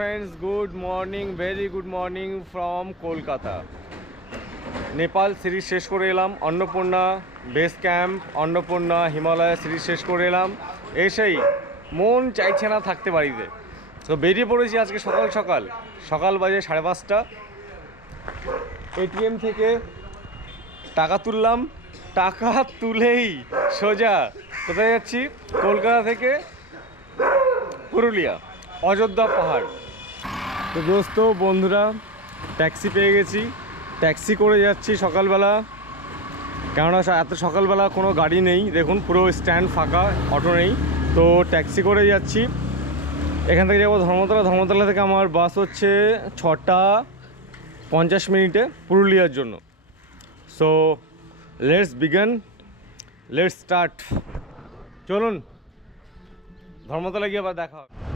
friends, good morning very good morning from Kolkata Nepal series শেষ করে এলাম Annapurna base camp Annapurna Himalaya series শেষ করে এলাম। এসেই মন চাইছে না থাকতে বাড়িতে। তো বেরিয়ে পড়েছি আজকে সকাল সকাল সকাল বাজে সাড়ে পাঁচটা। এটিএম থেকে টাকা তুললাম টাকা তুলেই সোজা কোথায় যাচ্ছি? কলকাতা থেকে পুরুলিয়া অযোধ্যা পাহাড়। তো দোস্ত, বন্ধুরা ট্যাক্সি পেয়ে গেছি। ট্যাক্সি করে যাচ্ছি সকালবেলা। কেননা এত সকালবেলা কোনো গাড়ি নেই। দেখুন, পুরো স্ট্যান্ড ফাঁকা অটো নেই। তো ট্যাক্সি করে যাচ্ছি। এখান থেকে যাব ধর্মতলা। ধর্মতলা থেকে আমার বাস হচ্ছে ছটা পঞ্চাশ মিনিটে পুরুলিয়ার জন্য। So let's begin let's start চলুন, ধর্মতলা গিয়ে আবার দেখা হবে।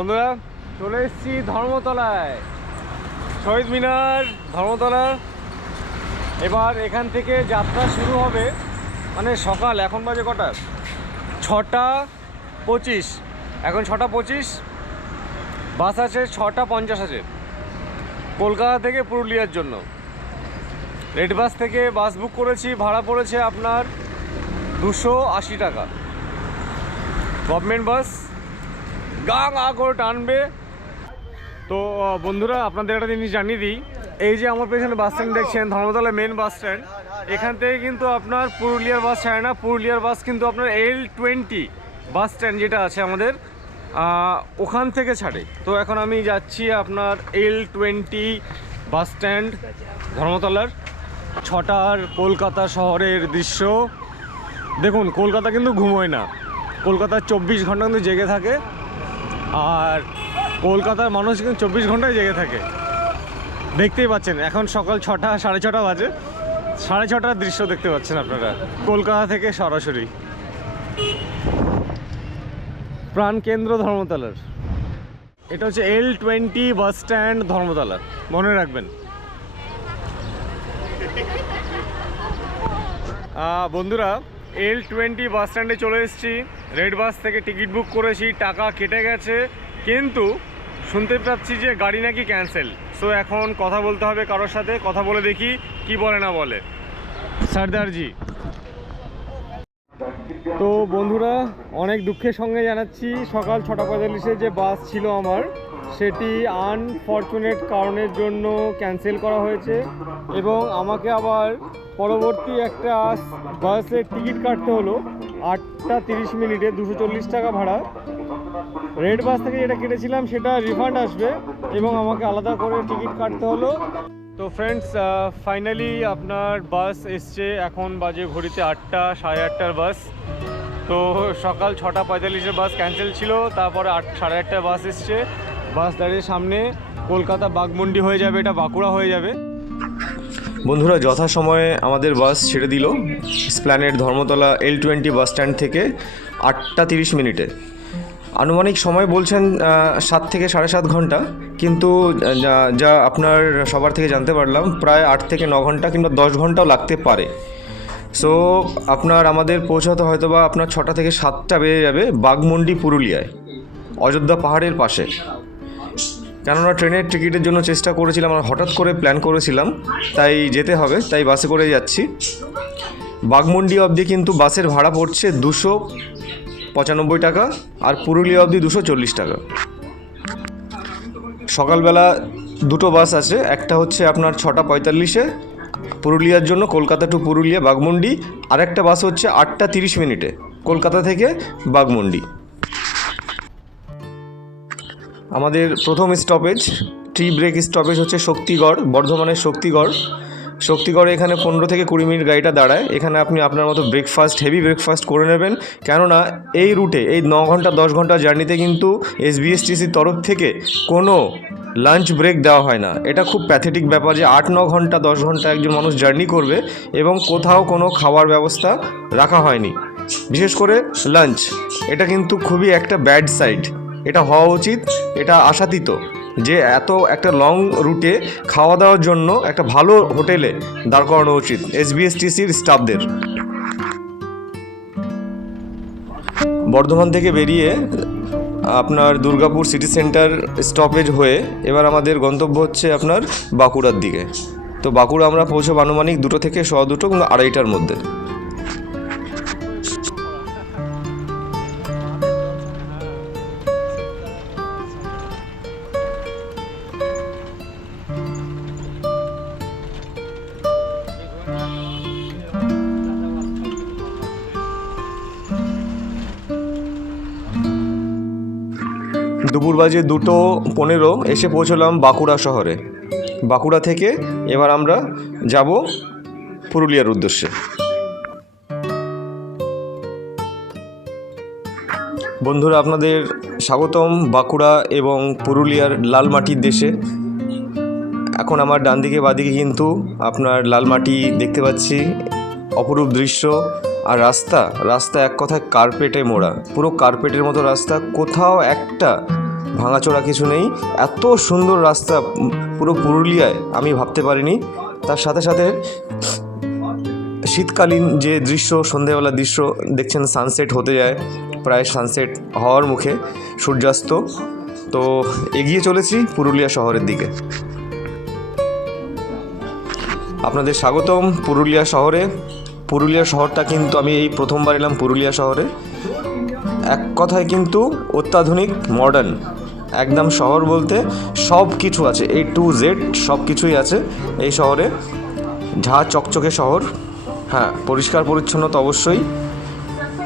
বন্ধুরা, চলে এসেছি ধর্মতলায়। শহীদ মিনার ধর্মতলা। এবার এখান থেকে যাত্রা শুরু হবে মানে সকাল, এখন বাজে কটা? ছটা পঁচিশ। এখন ছটা পঁচিশ, বাস আছে ছটা পঞ্চাশ আছে। কলকাতা থেকে পুরুলিয়ার জন্য। রেড বাস থেকে বাস বুক করেছি, ভাড়া পড়েছে আপনার দুশো আশি টাকা। গভর্নমেন্ট বাস গা গা করে টানবে। তো বন্ধুরা, আপনাদের একটা জিনিস জানিয়ে দিই। এই যে আমার পেছনে বাস স্ট্যান্ড দেখছেন ধর্মতলা মেন বাস স্ট্যান্ড এখান থেকে কিন্তু আপনার পুরুলিয়ার বাস ছাড়ে না। পুরুলিয়ার বাস কিন্তু আপনার এল টোয়েন্টি বাস স্ট্যান্ড যেটা আছে আমাদের ওখান থেকে ছাড়ে। তো এখন আমি যাচ্ছি আপনার এল টোয়েন্টি বাস স্ট্যান্ড ধর্মতলার ছটার কলকাতা শহরের দৃশ্য। দেখুন, কলকাতা কিন্তু ঘুমোয় না। কলকাতা চব্বিশ ঘণ্টা কিন্তু জেগে থাকে। আর কলকাতার মানুষ কিন্তু চব্বিশ ঘন্টায় জেগে থাকে। দেখতেই পাচ্ছেন, এখন সকাল ছটা, সাড়ে ছটা বাজে। সাড়ে ছটার দৃশ্য দেখতে পাচ্ছেন আপনারা, কলকাতা থেকে সরাসরি। প্রাণকেন্দ্র ধর্মতলার। এটা হচ্ছে L twenty bus stand Dharmatala, মনে রাখবেন। বন্ধুরা এল টোয়েন্টি বাস স্ট্যান্ডে চলে এসেছি। রেড বাস থেকে টিকিট বুক করেছি, টাকা কেটে গেছে। কিন্তু শুনতে পাচ্ছি যে গাড়ি নাকি ক্যান্সেল সো এখন কথা বলতে হবে কারোর সাথে, কথা বলে দেখি কি বলে না বলে। সর্দারজি তো বন্ধুরা, অনেক দুঃখের সঙ্গে জানাচ্ছি, সকাল ছটা পঁয়তাল্লিশে যে বাস ছিল আমার, সেটি আনফর্চুনেট কারণের জন্য ক্যান্সেল করা হয়েছে এবং আমাকে আবার পরবর্তী একটা বাসের টিকিট কাটতে হলো, আটটা তিরিশ মিনিটে, দুশো চল্লিশ টাকা ভাড়া। রেড বাস থেকে যেটা কেটেছিলাম, সেটা রিফান্ড আসবে এবং আমাকে আলাদা করে টিকিট কাটতে হলো। তো ফ্রেন্ডস ফাইনালি আপনার বাস এসছে। এখন বাজে ঘড়িতে আটটা, সাড়ে আটটার বাস তো সকাল ছটা পঁয়তাল্লিশের বাস ক্যান্সেল ছিল, তারপরে আট, সাড়ে আটটার বাস এসছে। বাস দাঁড়িয়ে সামনে কলকাতা বাগমুন্ডি হয়ে যাবে, এটা বাঁকুড়া হয়ে যাবে। বন্ধুরা যথাসময়ে আমাদের বাস ছেড়ে দিল। Esplanade Dharmatala L twenty bus stand থেকে আটটা তিরিশ মিনিটে। আনুমানিক সময় বলছেন সাত থেকে সাড়ে সাত ঘণ্টা। কিন্তু যা- আপনার সবার থেকে জানতে পারলাম, প্রায় আট থেকে ন ঘণ্টা কিংবা দশ ঘন্টাও লাগতে পারে। সো আপনার, আমাদের পৌঁছাতে হয়তো বা আপনার ছটা থেকে সাতটা বেজে যাবে বাগমন্ডি পুরুলিয়ায়, অযোধ্যা পাহাড়ের পাশে। কেননা, ট্রেনের টিকিটের জন্য চেষ্টা করেছিলাম, আর হঠাৎ করে প্ল্যান করেছিলাম, তাই যেতে হবে, তাই বাসে করে যাচ্ছি। বাগমন্ডি অবধি কিন্তু বাসের ভাড়া পড়ছে দুশো পঁচানব্বই টাকা আর পুরুলিয়া অবধি দুশো চল্লিশ টাকা। সকালবেলা দুটো বাস আছে, একটা হচ্ছে আপনার ছটা পঁয়তাল্লিশে পুরুলিয়ার জন্য কলকাতা টু পুরুলিয়া বাগমুন্ডি আর একটা বাস হচ্ছে আটটা তিরিশ মিনিটে কলকাতা থেকে বাগমুন্ডি আমাদের প্রথম স্টপেজ টি ব্রেক স্টপেজ হচ্ছে শক্তিগড়, বর্ধমানের শক্তিগড়। শক্তিগড়ে এখানে পনেরো থেকে কুড়ি মিনিট গাড়িটা দাঁড়ায়। এখানে আপনি আপনার মতো ব্রেকফাস্ট হেভি ব্রেকফাস্ট করে নেবেন। কেননা এই রুটে এই ন ঘণ্টা, দশ ঘণ্টা জার্নিতে কিন্তু এসবিএসটিসির তরফ থেকে কোনো লাঞ্চ ব্রেক দেওয়া হয় না। এটা খুব প্যাথেটিক ব্যাপার যে আট, ন ঘণ্টা, দশ ঘণ্টা একজন মানুষ জার্নি করবে এবং কোথাও কোনো খাওয়ার ব্যবস্থা রাখা হয়নি। বিশেষ করে লাঞ্চ এটা কিন্তু খুবই একটা ব্যাড সাইড এটা হওয়া উচিত, এটা আশাতীত। যে এত একটা লং রুটে খাওয়া দাওয়ার জন্য একটা ভালো হোটেলে দাঁড় করানো উচিত এসবিএসটিসির স্টাফদের বর্ধমান থেকে বেরিয়ে আপনার দুর্গাপুর সিটি সেন্টার স্টপেজ হয়ে এবার আমাদের গন্তব্য হচ্ছে আপনার বাঁকুড়ার দিকে। তো বাঁকুড়া আমরা পৌঁছব আনুমানিক দুটো থেকে শ দুটো আড়াইটার মধ্যে। দুপুর বাজে দুটো পনেরো এসে পৌঁছলাম বাঁকুড়া শহরে। বাঁকুড়া থেকে এবার আমরা যাব পুরুলিয়ার উদ্দেশ্যে। বন্ধুরা, আপনাদের স্বাগতম বাঁকুড়া এবং পুরুলিয়ার লাল মাটির দেশে। এখন আমার ডান দিকে বাদিকে কিন্তু আপনার লাল মাটি দেখতে পাচ্ছি। অপরূপ দৃশ্য আর রাস্তা রাস্তা এক কথায় কার্পেটে মোড়া। পুরো কার্পেটের মতো রাস্তা, কোথাও একটা ভাঙাচোরা কিছু নেই। এত সুন্দর রাস্তা পুরো পুরুলিয়ায়, আমি ভাবতে পারিনি। তার সাথে সাথে শীতকালীন যে দৃশ্য সন্ধেবেলা দৃশ্য, দেখছেন সানসেট হতে যায়, প্রায় সানসেট হওয়ার মুখে সূর্যাস্ত। তো এগিয়ে চলেছি পুরুলিয়া শহরের দিকে। আপনাদের স্বাগতম পুরুলিয়া শহরে। পুরুলিয়া শহরটা কিন্তু আমি এই প্রথমবার এলাম পুরুলিয়া শহরে। এক কথায় কিন্তু অত্যাধুনিক মডার্ন একদম শহর বলতে সব কিছু আছে এ টু জেড সব কিছুই আছে এই শহরে। ঝা চকচকে শহর হ্যাঁ পরিষ্কার পরিচ্ছন্ন তো অবশ্যই।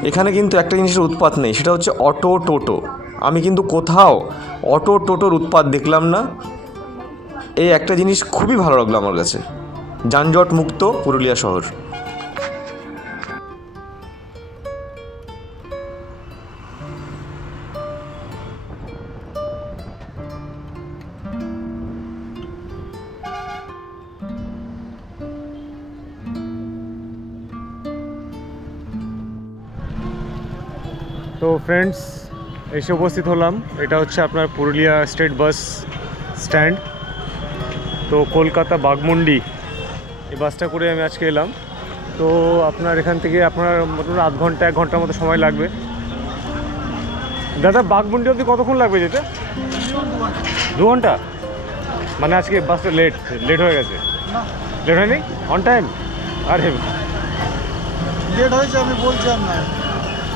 এখানে কিন্তু একটা জিনিসের উৎপাত নেই, সেটা হচ্ছে অটো টোটো। আমি কিন্তু কোথাও অটো টোটোর উৎপাত দেখলাম না। এই একটা জিনিস খুবই ভালো লাগল আমার কাছে। যানজট মুক্ত পুরুলিয়া শহর। ফ্রেন্ডস এসে উপস্থিত হলাম। এটা হচ্ছে আপনার পুরুলিয়া স্টেট বাস স্ট্যান্ড। তো কলকাতা বাগমুন্ডি এই বাসটা করে আমি আজকে এলাম। তো আপনার এখান থেকে আপনার মোটামুটি আধ ঘণ্টা, এক ঘণ্টার মতো সময় লাগবে। দাদা, বাঘমুন্ডি অবধি কতক্ষণ লাগবে যেতে? দু ঘণ্টা? মানে আজকে বাসটা লেট লেট হয়ে গেছে। লেট হয়নি? অন টাইম আরে লেট হয়েছে, আমি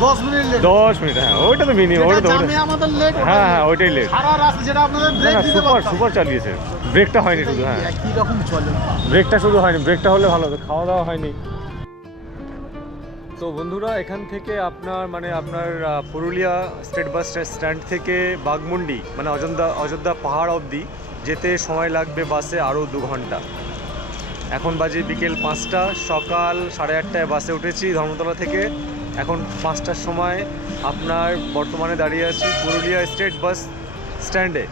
10 মিনিট লেট 10 মিনিট হ্যাঁ ওইটা তো মিনিমাম ওইটা তো আমি আমাদের লেট হ্যাঁ হ্যাঁ ওইটাই লেট সারা রাস্তা যেটা আপনাদের ব্রেক দিতে পারতাম। সুপার চালিয়েছে। ব্রেকটা হয়নি শুধু হ্যাঁ। কি রকম চলে। ব্রেকটা শুধু হয়নি ব্রেকটা হলে ভালো হতো খাওয়া দাওয়া হয়নি। তো বন্ধুরা এখান থেকে আপনার মানে আপনার পুরুলিয়া স্টেট বাস স্ট্যান্ড থেকে বাগমুন্ডি মানে অযোধ্যা অযোধ্যা পাহাড় অবধি যেতে সময় লাগবে বাসে আরও দু ঘণ্টা। এখন বাজে বিকেল পাঁচটা সকাল সাড়ে আটটায় বাসে উঠেছি ধর্মতলা থেকে। এখন পাঁচটার সময় আপনার বর্তমানে দাঁড়িয়ে আছি পুরুলিয়া স্টেট বাস স্ট্যান্ডে।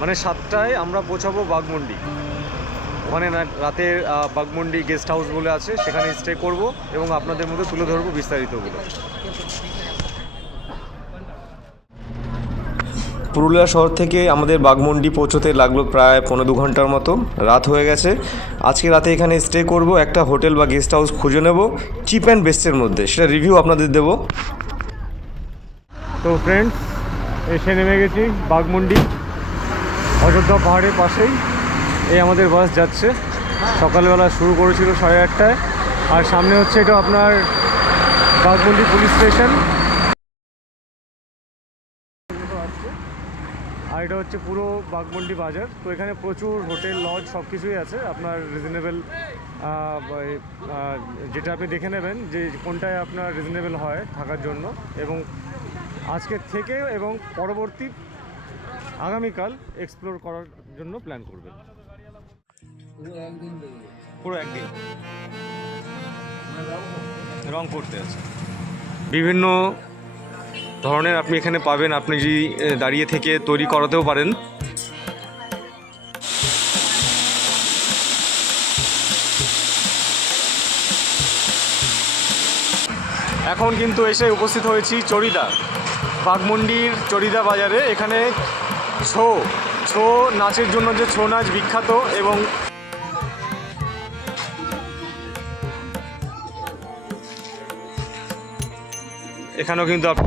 মানে সাতটায় আমরা পৌঁছাবো বাগমুন্ডি ওখানে রাতের বাঘমুন্ডি গেস্ট হাউস বলে আছে, সেখানে স্টে করব এবং আপনাদের মধ্যে তুলে ধরবো বিস্তারিতগুলো। পুরুলিয়া শহর থেকে আমাদের বাগমুন্ডি পৌঁছতে লাগল প্রায় পনেরো দু ঘণ্টার মতো। রাত হয়ে গেছে। আজকে রাতে এখানে স্টে করব, একটা হোটেল বা গেস্ট হাউস খুঁজে নেব চিপ অ্যান্ড বেস্টের মধ্যে। সেটা রিভিউ আপনাদের দেবো। তো ফ্রেন্ডস এসে নেমে গেছি বাগমুন্ডি অযোধ্যা পাহাড়ের পাশেই। এই আমাদের বাস যাচ্ছে। সকালবেলা শুরু করেছিল সাড়ে আটটায়। আর সামনে হচ্ছে এটা আপনার বাগমুন্ডি পুলিশ স্টেশন আর এটা হচ্ছে পুরো বাগমন্ডি বাজার। তো এখানে প্রচুর হোটেল লজ সব কিছুই আছে। আপনার রিজনেবল যেটা আপনি দেখে নেবেন যে কোনটায় আপনার রিজনেবল হয় থাকার জন্য। এবং আজকের থেকে এবং পরবর্তী আগামীকাল এক্সপ্লোর করার জন্য প্ল্যান করবেন। পুরো একদিন রং করতে আছে। বিভিন্ন ধরনের আপনি এখানে পাবেন, আপনি যদি দাঁড়িয়ে থেকে তৈরি করাতেও পারেন। এখন কিন্তু এসে উপস্থিত হয়েছি চড়িদা, বাঘমুন্ডির চড়িদা বাজারে। এখানে ছৌ ছৌ নাচের জন্য যে ছৌ নাচ বিখ্যাত এবং এখানেও কিন্তু আপ-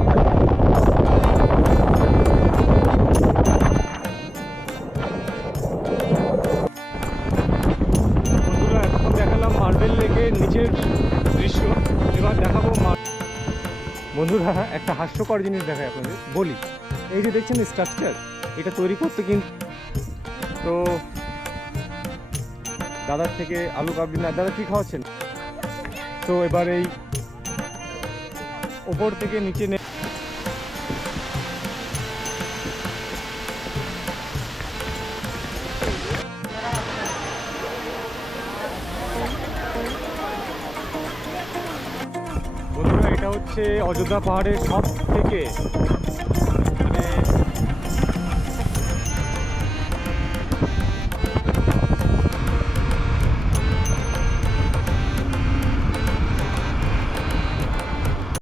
বন্ধুরা, এখন দেখালাম মার্বেল লেকের নিচের দৃশ্য। এবার দেখাবো বন্ধুরা, একটা হাস্যকর জিনিস দেখায় আপনাদের। বলি, এই যে দেখছেন স্ট্রাকচার এটা তৈরি করতে কিন্তু তো দাদার থেকে আলু কাবলি না, দাদা কি খাওয়াচ্ছেন? তো এবার এই ওপর থেকে নিচে নে এটা হচ্ছে অযোধ্যা পাহাড়ের সব থেকে